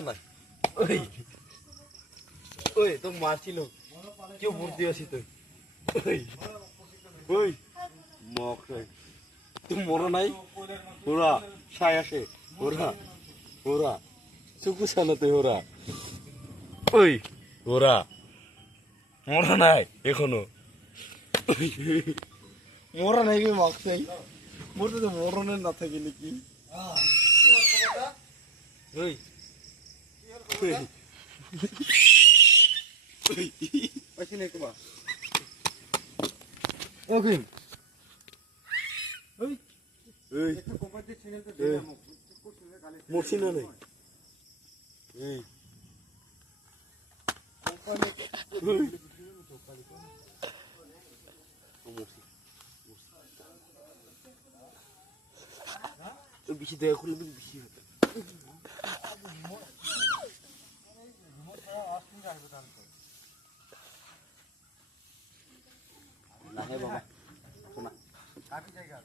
নাই ওই ওই তো মারছিল কেউ বুদ্ধি আছি তুই ওই ওই মক তুই মরো নাই ওরা সাই আসে ওরা ওরা চুকু সানা তুই ওরা ওই ওরা মরা নাই এখনো মরা নাই মক নাই মরতে তো মরণের না থাকে নাকি ওই ওই নেই তোমার ওকে ওই এই কোম্পানি চ্যানেলটা দিলাম মরছি না নাই এই কোম্পানি বেশি দয়া করলে বেশি হবে না হে বাবা শোনা কাটি জায়গা